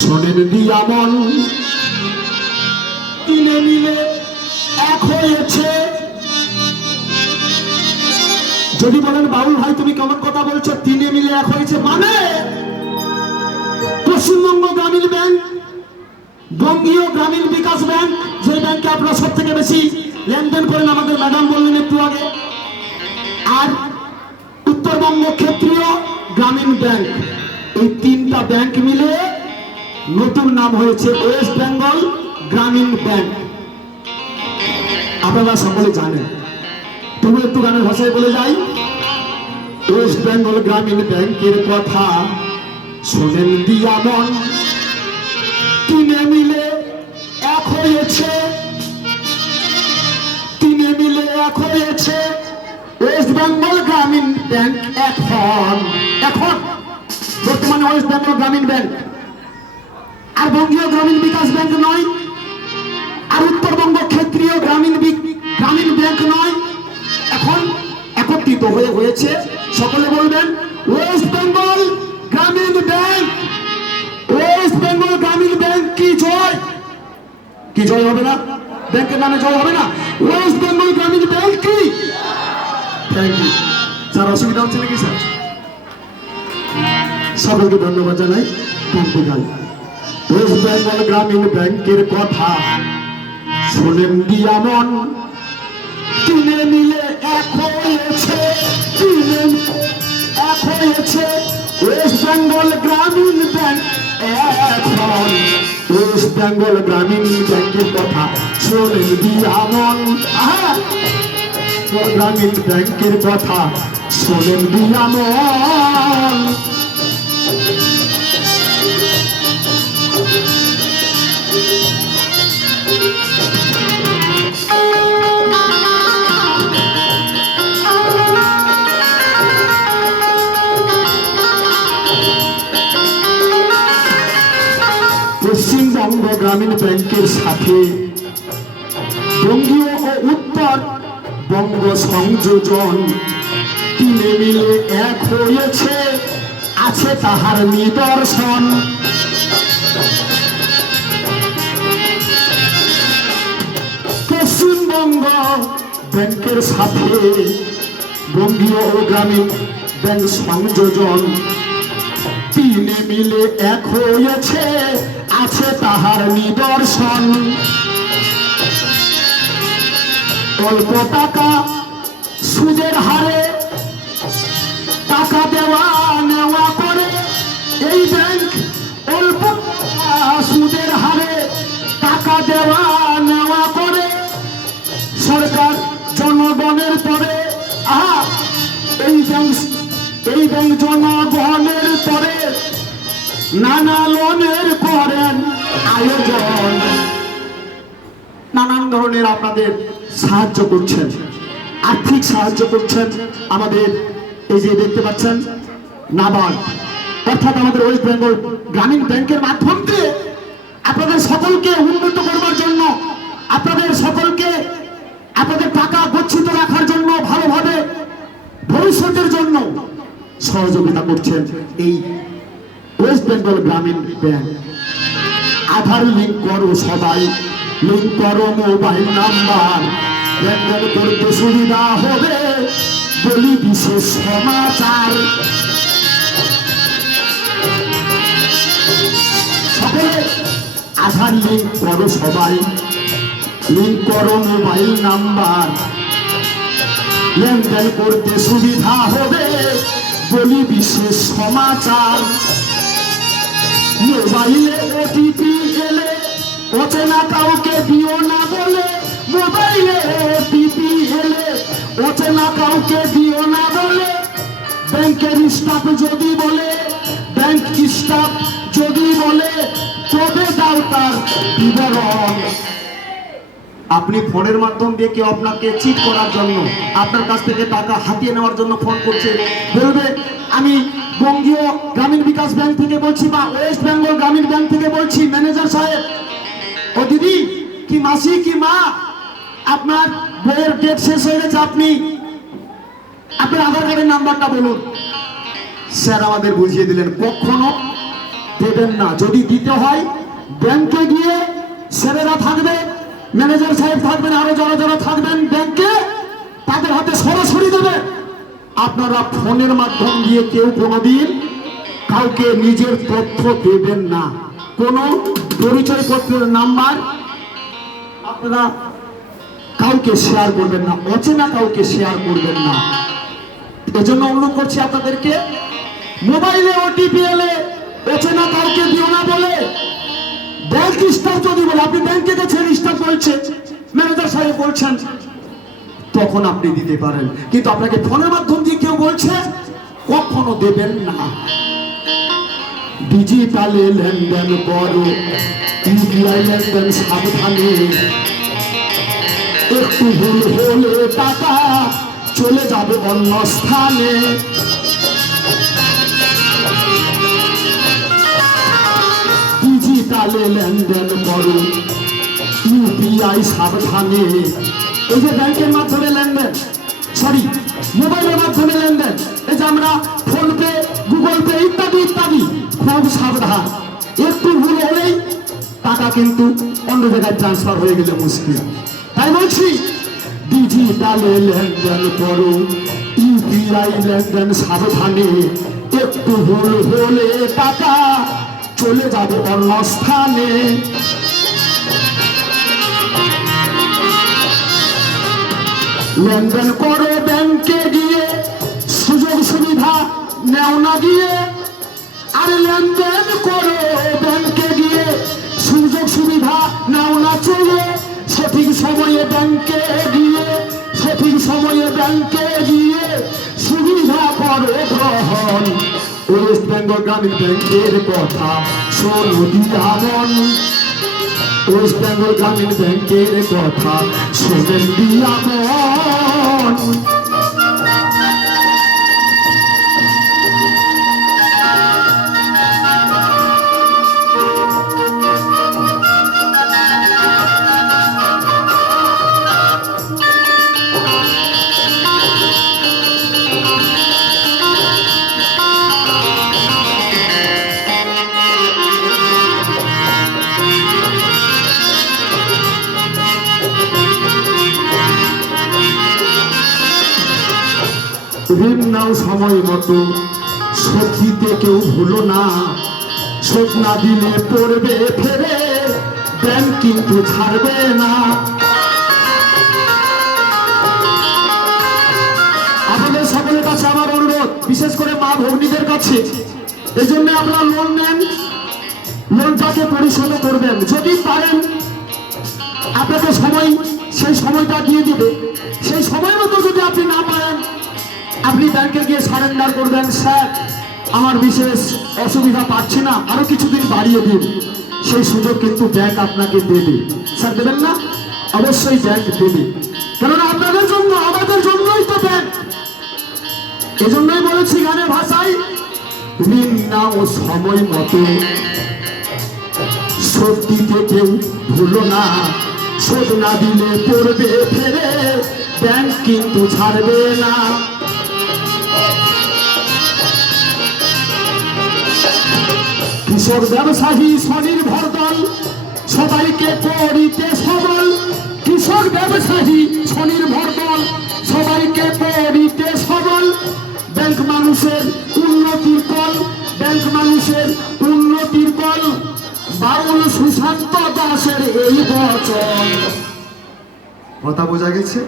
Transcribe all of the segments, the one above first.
শোনেন দিয়া মন তিনে মিলে এক হয়েছে। যদি বলেন বাউল ভাই তুমি কেমন কথা বলছো, তিনে মিলে এক হয়েছে মানে পশ্চিমবঙ্গ গ্রামীণ ব্যাংক, বঙ্গীয় গ্রামীণ বিকাশ ব্যাংক, যে ব্যাংকে আপনারা সব থেকে বেশি লেনদেন করেন, আমাদের ম্যাডাম বললেন একটু আগে, আর উত্তরবঙ্গ ক্ষেত্রীয় গ্রামীণ ব্যাংক, এই তিনটা ব্যাংক মিলে নতুন নাম হয়েছে ওয়েস্ট বেঙ্গল গ্রামীণ ব্যাংক। আপনারা সকলে জানেন, তবু একটু গানের ভাষায় বলে যাই। ওয়েস্ট বেঙ্গল গ্রামীণ ব্যাংকের কথা শোনেন দিয়া মন তিনে মিলে এক হয়েছে, তিনে মিলে এক হয়েছে। ওয়েস্ট বেঙ্গল গ্রামীণ ব্যাংক এখন বর্তমানে ওয়েস্ট বেঙ্গল গ্রামীণ ব্যাংক আর বঙ্গীয় গ্রামীণ বিকাশ ব্যাংক নয়, আর উত্তরবঙ্গ ক্ষেত্রীয় গ্রামীণ ব্যাংক নয়, এখন একত্রিত হয়েছে। সকলে বলবেন West Bengal Gramin bank. West Bengal Gramin bank কি জয়, কি জয় হবে না? ব্যাংকের নামে জয় হবে না? ওয়েস্ট বেঙ্গল গ্রামীণ ব্যাংক কি? Thank you sir. অসুবিধা হচ্ছে নাকি স্যার? সকলকে ধন্যবাদ জানাই। ওয়েস্ট বেঙ্গল গ্রামীণ ব্যাংকের কথা শোনেন দিয়া মন তিনে মিলে এক হয়েছে, তিনে এক হয়েছে। ওয়েস্ট বেঙ্গল গ্রামীণ ব্যাংক এখন, ওয়েস্ট বেঙ্গল গ্রামীণ ব্যাংকের কথা শোনেন দিয়া মন, গ্রামীণ ব্যাংকের কথা শোনেন দিয়া মন। পশ্চিমবঙ্গ গ্রামীণ ব্যাংকের সাথে বঙ্গীয় ও উত্তরবঙ্গ সংযোজন তিনে মিলে এক হয়েছে, আছে তাহার নিদর্শন। পশ্চিমবঙ্গ ব্যাংকের সাথে বঙ্গীয় ও গ্রামীণ ব্যাংক সংযোজন তিনে মিলে এক হয়েছে, আছে তাহার নিদর্শন। অল্প টাকা সুদের হারে টাকা দেওয়া নেওয়া করে এই ব্যাংক, অল্প সুদের হারে টাকা দেওয়া নেওয়া করে সরকার জনগণের পরে। এই ব্যাংক জনগণের পরে নানা লোনের করেন আয়োজন, নানান ধরনের আপনাদের সাহায্য করছেন, আর্থিক সাহায্য করছেন। আমাদের এই যে দেখতে পাচ্ছেন নাবার্ড, অর্থাৎ আমাদের ওয়েস্ট বেঙ্গল গ্রামীণ ব্যাংকের মাধ্যমে আপনাদের সকলকে উন্নত করবার জন্য, আপনাদের সকলকে আপনাদের টাকা গচ্ছিত রাখার জন্য, ভালোভাবে ভবিষ্যতের জন্য সহযোগিতা করছেন এই ওয়েস্ট বেঙ্গল গ্রামীণ ব্যাংক। আধার লিঙ্ক করো সবাই, লিঙ্ক করো মোবাইল নাম্বার, লেনদেন করতে সুবিধা হবে বলি বিশেষ সমাচার। সকলে আধার লিঙ্ক করো সবাই, লিঙ্ক করো মোবাইল নাম্বার, লেনদেন করতে সুবিধা হবে বলি বিশেষ সমাচার। মোবাইলে ওটিপি এলে অচেনা কাউকে দিও না বলে, মোবাইলে ওটিপি এলে অচেনা কাউকে দিও না বলে। ব্যাংকের স্টাফ যদি বলে, ব্যাংক স্টাফ যদি বলে তবে দাও তার বিবরণ। আপনি ফোনের মাধ্যম দিয়ে কেউ আপনাকে চিট করার জন্য, আপনার কাছ থেকে টাকা হাতিয়ে নেওয়ার জন্য ফোন করছে, বলবে আমি বঙ্গীয় গ্রামীণ বিকাশ ব্যাংক থেকে বলছি বা ওয়েস্ট বেঙ্গল গ্রামীণ ব্যাংক থেকে বলছি, ম্যানেজার সাহেব ও দিদি কি মাসি কি মা আপনার বইয়ের ডেট শেষ হয়ে গেছে, আপনি আপনার আধার কার্ডের নাম্বারটা বলুন। স্যার আমাদের বুঝিয়ে দিলেন কখনো দেবেন না। যদি দিতে হয় ব্যাংকে গিয়ে স্যারেরা থাকবে, ম্যানেজার সাহেব থাকবেন, আরো যারা যারা থাকবেন ব্যাংকে, তাদের হাতে সরাসরি দেবে। আপনারা ফোনের মাধ্যম দিয়ে কেউ কোনোদিন কাউকে নিজের তথ্য দেবেন না। কোনো পরিচয়পত্রের নাম্বার আপনারা কাউকে শেয়ার করবেন না, অচেনা কাউকে শেয়ার করবেন না। এজন্য অনুরোধ করছি আপনাদেরকে, মোবাইলে ওটিপি এলে অচেনা কাউকে দিও না বলে। ব্যাংক স্টাফ যদি বলে, আপনি ব্যাংকে গেছেন, স্টাফ বলছে, ম্যানেজার সাহেব বলছেন, তখন আপনি দিতে পারেন। কিন্তু আপনাকে ফোনের মাধ্যম দিয়ে কেউ বলছে, কখনো দেবেন না। ডিজিটালে লেনদেন করো, ইউপিআই লেনদেন সাবধানে। একটু ভুল হলে টাকা চলে যাবে অন্য স্থানে। ডিজিটালে লেনদেন করো, ইউপিআই সাবধানে। এই যে ব্যাংকের মাধ্যমে লেনদেন, সরি মোবাইলের মাধ্যমে লেনদেন, এই যে আমরা ফোনপে, গুগল পে ইত্যাদি ইত্যাদি, খুব সাবধান। একটু ভুল হলেই টাকা কিন্তু অন্য জায়গায় ট্রান্সফার হয়ে গেলে মুশকিল। তাই বলছি, ডিজিটালে লেনদেন করো, ইউপিআই লেনদেন সাবধানে। একটু ভুল হলে টাকা চলে যাবে অন্য স্থানে। লেনদেন করো ব্যাংকে গিয়ে, সুযোগ সুবিধা নেও না গিয়ে। আর লেনদেন করো ব্যাংকে গিয়ে, সুযোগ সুবিধা নেও না চলে। সঠিক সময়ে ব্যাংকে গিয়ে, সঠিক সময়ে ব্যাংকে গিয়ে সুবিধা করো গ্রহণ। ওয়েস্ট বেঙ্গল গ্রামীণ ব্যাংকের কথা শোনো দিয়ামন। ওয়েস্ট বেঙ্গল গ্রামীণ ব্যাংকের কথা শোনেন দিয়ামন। ঋণ নাও সময় মতো, শোধ দিতে কেউ ভুলো না। শোধ না দিলে পড়বে ফেরে, ব্যাংক কিন্তু ছাড়বে না। আপনাদের সকলের কাছে আমার অনুরোধ, বিশেষ করে মা ভগ্নীদের কাছে, এই জন্য আপনারা লোন নেন, লোনটাকে পরিশোধ করবেন। যদি পারেন আপনাকে সময়, সেই সময়টা দিয়ে দিবে। সেই সময় মতো যদি আপনি না পারেন, আপনি ব্যাংকে গিয়ে সারেন্ডার করবেন, স্যার আমার বিশেষ অসুবিধা পাচ্ছি না, আরো কিছুদিন বাড়িয়ে দিন। সেই সুযোগ কিন্তু ব্যাংক আপনাকে দেবে। স্যার দেবেন না? অবশ্যই ব্যাংক দেবে, কেননা আপনাদের জন্য, আমাদের জন্যই তো ব্যাংক। এজন্যই বলেছি গানের ভাষায়, ঋণ নাও সময় মতো, শোধ দিতে কেউ ভুলো না। শোধ না দিলে পড়বে ফেরে, ব্যাংক কিন্তু ছাড়বে না। কৃষক ব্যবসায়ী স্বনির্ভর দল সবাইকে করিতে সবল। কৃষক ব্যবসায়ী স্বনির্ভর দল সবাইকে করিতে সবল। ব্যাংক মানুষের উন্নতির কল, ব্যাংক মানুষের উন্নতির কল। বাউল সুশান্ত দাসের এই বচন। কথা বোঝা গেছে?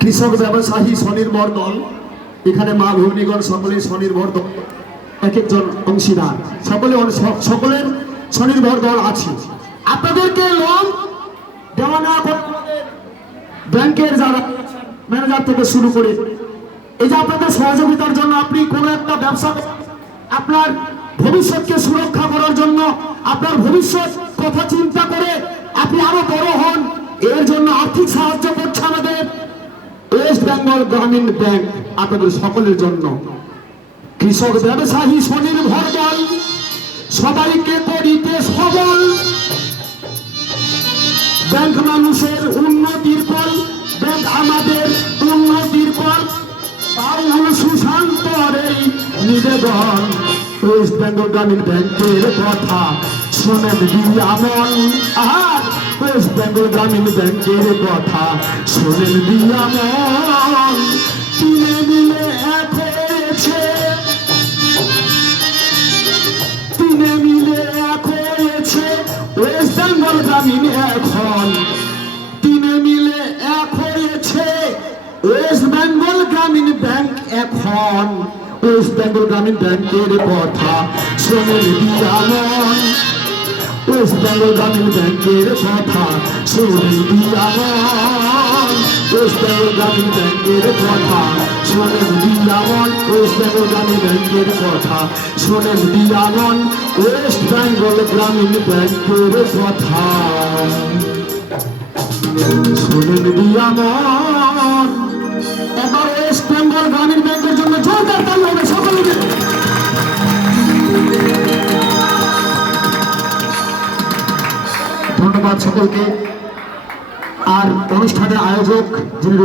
কৃষক ব্যবসায়ী স্বনির্ভর দল, এখানে মা ভগ্নীগণ সকলেই স্বনির্ভর দল, এক একজন অংশীদার, সকলের স্বনির্ভর দল আছে। আপনাদেরকে লোন দেওয়া না করে ব্যাংকের যারা ম্যানেজার থেকে শুরু করে, এই যে আপনাদের সহযোগিতার জন্য, আপনি কোনো একটা ব্যবসা, আপনার ভবিষ্যৎকে সুরক্ষা করার জন্য, আপনার ভবিষ্যৎ কথা চিন্তা করে আপনি আরো বড় হন, এর জন্য আর্থিক সাহায্য করছে আমাদের ওয়েস্ট বেঙ্গল গ্রামীণ ব্যাংক। আপনাদের সকলের জন্য কৃষক ব্যবসায়ী স্বনির্ভর দল সবাইকে করিতে সবল। ব্যাংক মানুষের উন্নতির ফল, ব্যাংক আমাদের উন্নতির ফল। বাউল সুশান্তর এই নিবেদন। ওয়েস্ট বেঙ্গল গ্রামীণ ব্যাংকের কথা শোনেন দিয়ামন। আর ওয়েস্ট বেঙ্গল গ্রামীণ ব্যাংকের কথা শোনেন দিয়ামন। তিনে মিলে এক হয়েছে, তিনে মিলে এক হয়েছে ওয়েস্ট বেঙ্গল গ্রামীণ এখন। তিনে মিলে এক হয়েছে ওয়েস্ট বেঙ্গল গ্রামীণ ব্যাংক এখন। ওয়েস্ট বেঙ্গল গ্রামীণ ব্যাংকের কথা শোনেন দিয়ামন। ওয়েস্ট বেঙ্গল গ্রামীণ ব্যাংকের কথা শোনেন দিয়ামন। ওয়েস্ট বেঙ্গল গ্রামীণ ব্যাংকের কথা শোনেন দিয়ামন। ওয়েস্ট বেঙ্গল গ্রামীণ ব্যাংকের কথা শোনেন দিয়ামন। ওয়েস্ট বেঙ্গল গ্রামীণ ব্যাংকের কথা শোনেন দিয়ামন। এবার ওয়েস্ট বেঙ্গল গ্রামীণ ব্যাংকের জন্য জোরদার তালি হবে সকলে মিলে। ধন্যবাদ সকলকে। আর অনুষ্ঠানের আয়োজক যিনি